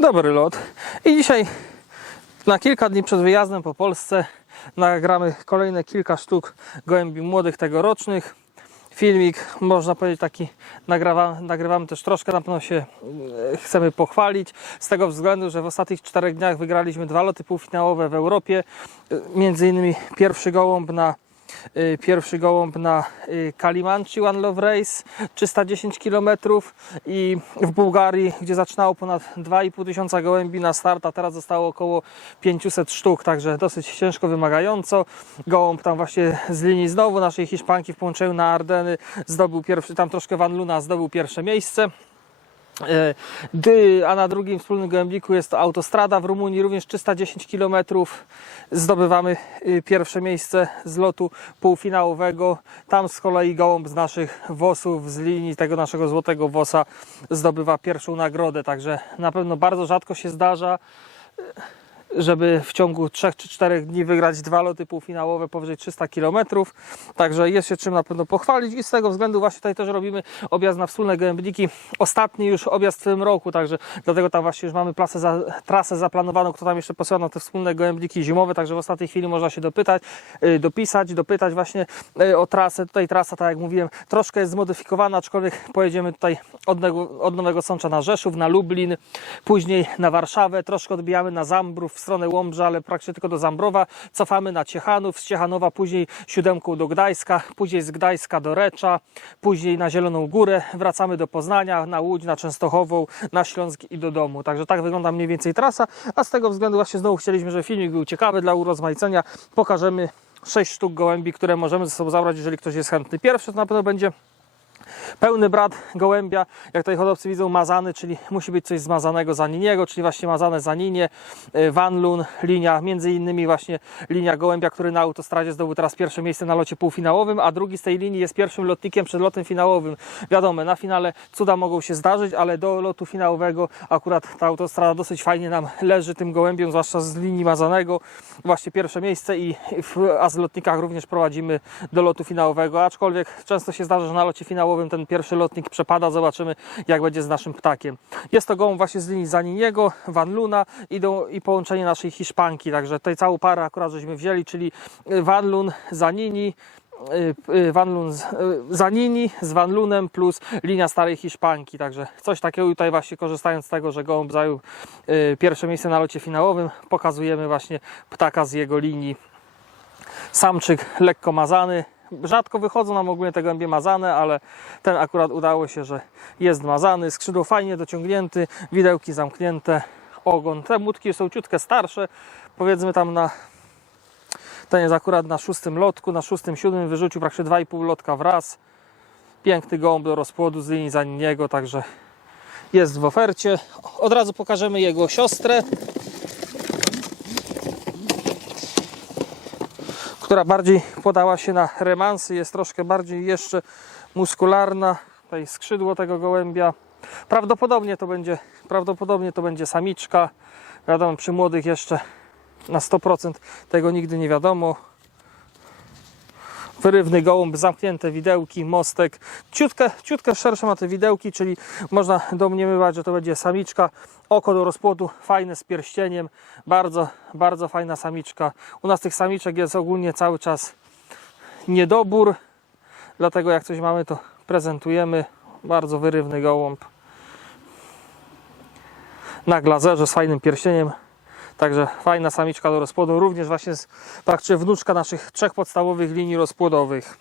Dobry lot. I dzisiaj na kilka dni przed wyjazdem po Polsce nagramy kolejne kilka sztuk gołębi młodych tegorocznych. Filmik, można powiedzieć taki, nagrawa, nagrywamy też troszkę, na pewno się e, chcemy pochwalić. Z tego względu, że w ostatnich czterech dniach wygraliśmy dwa loty półfinałowe w Europie. E, Między innymi pierwszy gołąb na pierwszy gołąb na y, Kalimanci One Love Race 310 km i w Bułgarii, gdzie zaczynało ponad 2,5 tysiąca gołębi na start, a teraz zostało około 500 sztuk, także dosyć ciężko wymagająco. Gołąb tam właśnie z linii znowu naszej Hiszpanki w połączeniu na Ardeny zdobył pierwszy, tam troszkę Van Luna zdobył pierwsze miejsce. E, A na drugim wspólnym gołębniku jest to autostrada w Rumunii, również 310 km. Zdobywamy y, pierwsze miejsce z lotu półfinałowego. Tam z kolei gołąb z naszych wosów, z linii tego naszego złotego wosa zdobywa pierwszą nagrodę. Także na pewno bardzo rzadko się zdarza żeby w ciągu 3 czy 4 dni wygrać dwa loty półfinałowe powyżej 300 km. Także jest się czym na pewno pochwalić i z tego względu właśnie tutaj też robimy objazd na wspólne gębniki. Ostatni już objazd w tym roku, także dlatego tam właśnie już mamy trasę, za, trasę zaplanowaną, kto tam jeszcze posyła na te wspólne gołębniki zimowe, także w ostatniej chwili można się dopytać, y, dopisać, dopytać właśnie y, o trasę. Tutaj trasa, tak jak mówiłem, troszkę jest zmodyfikowana, aczkolwiek pojedziemy tutaj od, od Nowego Sącza na Rzeszów, na Lublin, później na Warszawę, troszkę odbijamy na Zambrów w stronę Łomża, ale praktycznie tylko do Zambrowa, cofamy na Ciechanów, z Ciechanowa później siódemką do Gdańska, później z Gdańska do Recza, później na Zieloną Górę, wracamy do Poznania, na Łódź, na Częstochową, na Śląsk i do domu. Także tak wygląda mniej więcej trasa, a z tego względu właśnie znowu chcieliśmy, żeby filmik był ciekawy dla urozmaicenia. Pokażemy sześć sztuk gołębi, które możemy ze sobą zabrać, jeżeli ktoś jest chętny. Pierwszy to na pewno będzie pełny brat gołębia, jak tutaj hodowcy widzą, mazany, czyli musi być coś zmazanego za niniego, czyli właśnie mazane za y, Van Loon, linia, między innymi właśnie linia gołębia, który na autostradzie zdobył teraz pierwsze miejsce na locie półfinałowym, a drugi z tej linii jest pierwszym lotnikiem przed lotem finałowym. Wiadomo, na finale cuda mogą się zdarzyć, ale do lotu finałowego akurat ta autostrada dosyć fajnie nam leży tym gołębiem, zwłaszcza z linii mazanego. Właśnie pierwsze miejsce i w, a z lotnikach również prowadzimy do lotu finałowego, aczkolwiek często się zdarza, że na locie finałowym ten pierwszy lotnik przepada, zobaczymy jak będzie z naszym ptakiem. Jest to gołąb właśnie z linii Zaniniego, Van Luna i, do, i połączenie naszej Hiszpanki, także tutaj całą parę akurat żeśmy wzięli, czyli Van Lun, Zanini, y, y, Van Loon z, y, Zanini z Van Lunem plus linia starej Hiszpanki. Także coś takiego tutaj właśnie korzystając z tego, że gołąb zajął y, pierwsze miejsce na locie finałowym, pokazujemy właśnie ptaka z jego linii. Samczyk lekko mazany. Rzadko wychodzą nam ogólnie te gołębie mazane, ale ten akurat udało się, że jest mazany. Skrzydło fajnie dociągnięty, widełki zamknięte, ogon. Te mutki są ciutkę starsze, powiedzmy tam na ten jest akurat na szóstym lotku, na szóstym, siódmym wyrzucił praktycznie 2,5 lotka wraz. Piękny gołąb do rozpłodu z linii Zaniniego, także jest w ofercie. Od razu pokażemy jego siostrę, która bardziej podała się na remansy, jest troszkę bardziej jeszcze muskularna. Tutaj skrzydło tego gołębia. Prawdopodobnie to będzie, prawdopodobnie to będzie samiczka. Wiadomo, przy młodych jeszcze na 100% tego nigdy nie wiadomo. Wyrywny gołąb, zamknięte widełki, mostek. Ciutkę, ciutkę szersze ma te widełki, czyli można domniemywać, że to będzie samiczka. Oko do rozpłodu, fajne z pierścieniem. Bardzo, bardzo fajna samiczka. U nas tych samiczek jest ogólnie cały czas niedobór. Dlatego jak coś mamy, to prezentujemy. Bardzo wyrywny gołąb. Na glazerze z fajnym pierścieniem. Także fajna samiczka do rozpłodu, również właśnie z, praktycznie wnuczka naszych trzech podstawowych linii rozpłodowych.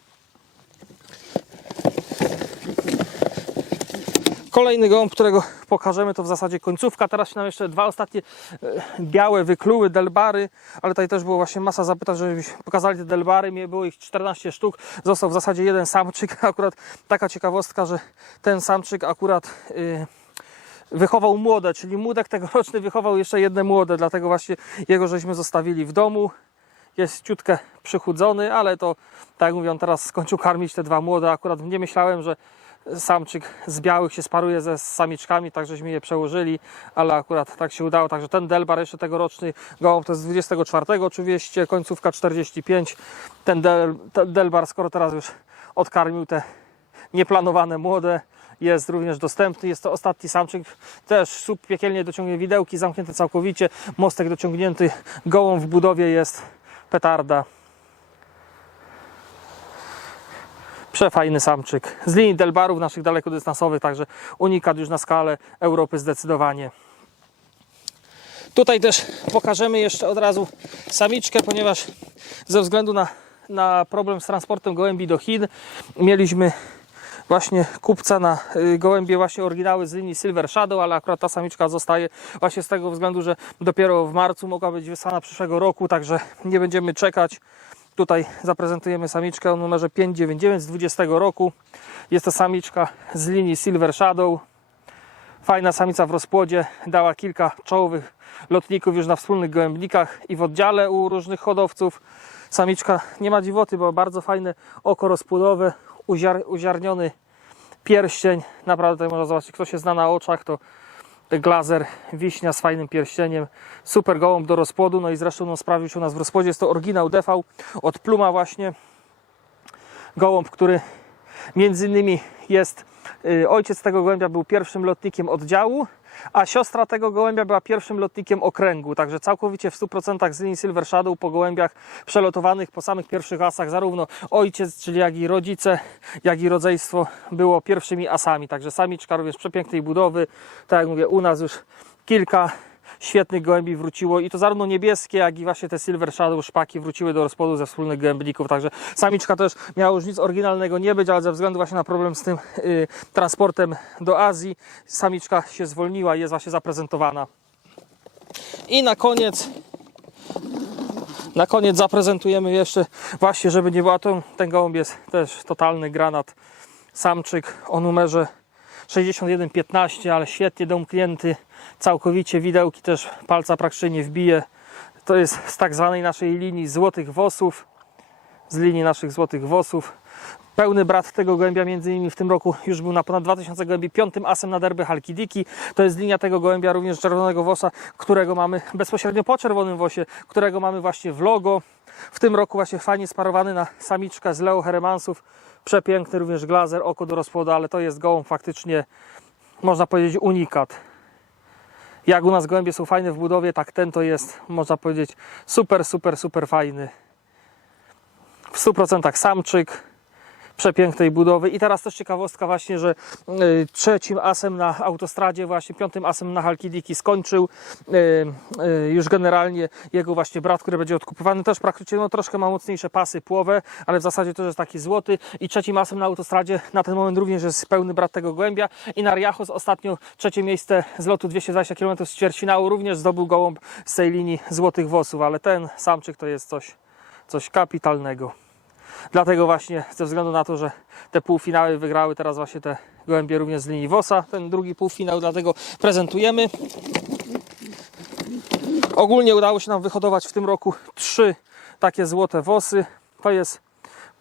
Kolejny gołąb, którego pokażemy, to w zasadzie końcówka. Teraz się nam jeszcze dwa ostatnie e, białe wykluły, delbary, ale tutaj też było właśnie masa zapytań, żebyśmy pokazali te delbary. Mnie było ich 14 sztuk. Został w zasadzie jeden samczyk. Akurat taka ciekawostka, że ten samczyk akurat. Yy, wychował młode, czyli młodek tegoroczny wychował jeszcze jedne młode, dlatego właśnie jego żeśmy zostawili w domu. Jest ciutkę przychudzony, ale to, tak jak mówią, teraz skończył karmić te dwa młode. Akurat nie myślałem, że samczyk z białych się sparuje ze samiczkami, tak żeśmy je przełożyli, ale akurat tak się udało. Także ten Delbar jeszcze tegoroczny gołąb to jest 24 oczywiście, końcówka 45. Ten, del, ten Delbar, skoro teraz już odkarmił te nieplanowane młode jest również dostępny. Jest to ostatni samczyk, też słup piekielnie dociągnie widełki, zamknięte całkowicie, mostek dociągnięty, gołą w budowie jest petarda. Przefajny samczyk. Z linii Delbarów naszych dalekodystansowych, także unikat już na skalę Europy zdecydowanie. Tutaj też pokażemy jeszcze od razu samiczkę, ponieważ ze względu na, na problem z transportem gołębi do Chin mieliśmy właśnie kupca na y, gołębie właśnie oryginały z linii Silver Shadow, ale akurat ta samiczka zostaje właśnie z tego względu, że dopiero w marcu mogła być wysłana przyszłego roku, także nie będziemy czekać. Tutaj zaprezentujemy samiczkę o numerze 599 z 20 roku. Jest to samiczka z linii Silver Shadow. Fajna samica w rozpłodzie, dała kilka czołowych lotników już na wspólnych gołębnikach i w oddziale u różnych hodowców. Samiczka nie ma dziwoty, bo bardzo fajne oko rozpłodowe, uziar, uziarniony pierścień. Naprawdę tutaj można zobaczyć, kto się zna na oczach, to glazer, wiśnia z fajnym pierścieniem. Super gołąb do rozpłodu, no i zresztą no, sprawił się u nas w rozpłodzie. Jest to oryginał DV od Pluma właśnie. Gołąb, który między innymi jest, y, ojciec tego gołębia był pierwszym lotnikiem oddziału, a siostra tego gołębia była pierwszym lotnikiem okręgu, także całkowicie w 100% z linii Silver Shadow po gołębiach przelotowanych po samych pierwszych asach, zarówno ojciec, czyli jak i rodzice, jak i rodzeństwo było pierwszymi asami, także samiczka również przepięknej budowy, tak jak mówię, u nas już kilka świetnych gołębi wróciło i to zarówno niebieskie, jak i właśnie te Silver Shadow szpaki wróciły do rozpłodu ze wspólnych gołębników, także samiczka też miała już nic oryginalnego nie być, ale ze względu właśnie na problem z tym y, transportem do Azji, samiczka się zwolniła i jest właśnie zaprezentowana. I na koniec na koniec zaprezentujemy jeszcze właśnie, żeby nie była to, ten gołąb jest też totalny granat samczyk o numerze 6115, ale świetnie domknięty, całkowicie widełki też palca praktycznie nie wbije. To jest z tak zwanej naszej linii złotych wosów, z linii naszych złotych wosów. Pełny brat tego gołębia między innymi w tym roku już był na ponad 2000 gołębi, piątym asem na derby Halkidiki. To jest linia tego gołębia również czerwonego wosa, którego mamy bezpośrednio po czerwonym wosie, którego mamy właśnie w logo. W tym roku właśnie fajnie sparowany na samiczkę z Leo Heremansów. Przepiękny również glazer, oko do rozpłodu, ale to jest gołąb faktycznie, można powiedzieć, unikat. Jak u nas gołębie są fajne w budowie, tak ten to jest, można powiedzieć, super, super, super fajny. W 100% samczyk przepięknej budowy. I teraz też ciekawostka właśnie, że y, trzecim asem na autostradzie, właśnie piątym asem na Halkidiki skończył y, y, już generalnie jego właśnie brat, który będzie odkupywany. Też praktycznie no, troszkę ma mocniejsze pasy płowe, ale w zasadzie to jest taki złoty. I trzecim asem na autostradzie na ten moment również jest pełny brat tego gołębia. I na Riachos ostatnio trzecie miejsce z lotu 220 km z ćwierćfinału również zdobył gołąb z tej linii złotych włosów, ale ten samczyk to jest coś, coś kapitalnego. Dlatego właśnie ze względu na to, że te półfinały wygrały teraz właśnie te gołębie również z linii WOSA, ten drugi półfinał, dlatego prezentujemy. Ogólnie udało się nam wyhodować w tym roku trzy takie złote wosy. To jest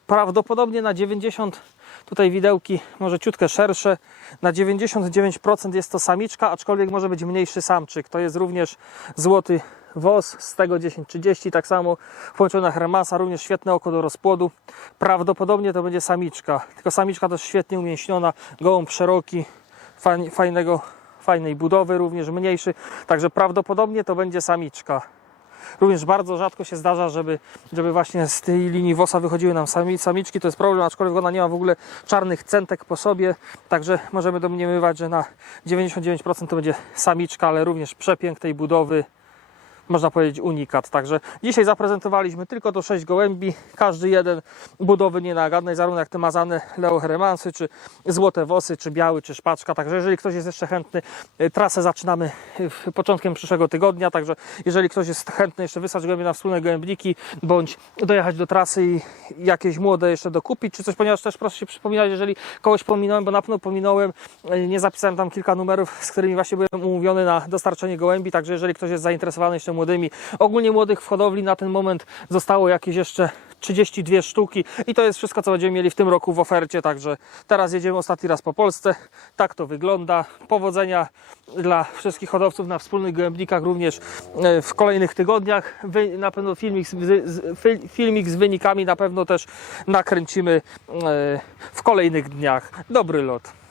prawdopodobnie na 90 tutaj widełki może ciutkę szersze. Na 99% jest to samiczka, aczkolwiek może być mniejszy samczyk. To jest również złoty wos z tego 1030, tak samo połączona hermasa, również świetne oko do rozpłodu. Prawdopodobnie to będzie samiczka, tylko samiczka też świetnie umięśniona, gołąb szeroki, fajn- fajnego, fajnej budowy, również mniejszy, także prawdopodobnie to będzie samiczka. Również bardzo rzadko się zdarza, żeby, żeby właśnie z tej linii wosa wychodziły nam sami, samiczki. To jest problem, aczkolwiek ona nie ma w ogóle czarnych centek po sobie. Także możemy domniemywać, że na 99% to będzie samiczka, ale również przepięknej budowy. Można powiedzieć unikat. Także dzisiaj zaprezentowaliśmy tylko do 6 gołębi. Każdy jeden budowy nienagadnej, zarówno jak te mazane Leo Heremansy, czy złote wosy, czy biały, czy szpaczka. Także jeżeli ktoś jest jeszcze chętny, y, trasę zaczynamy początkiem przyszłego tygodnia. Także jeżeli ktoś jest chętny jeszcze wysłać gołębie na wspólne gołębniki, bądź dojechać do trasy i jakieś młode jeszcze dokupić, czy coś, ponieważ też proszę się przypominać, jeżeli kogoś pominąłem, bo na pewno pominąłem, y, nie zapisałem tam kilka numerów, z którymi właśnie byłem umówiony na dostarczenie gołębi. Także jeżeli ktoś jest zainteresowany jeszcze młodymi, ogólnie młodych w hodowli na ten moment zostało jakieś jeszcze 32 sztuki i to jest wszystko, co będziemy mieli w tym roku w ofercie. Także teraz jedziemy ostatni raz po Polsce. Tak to wygląda. Powodzenia dla wszystkich hodowców na wspólnych gołębnikach również e, w kolejnych tygodniach. Wy, na pewno filmik z, z, fi- filmik z wynikami na pewno też nakręcimy e, w kolejnych dniach. Dobry lot.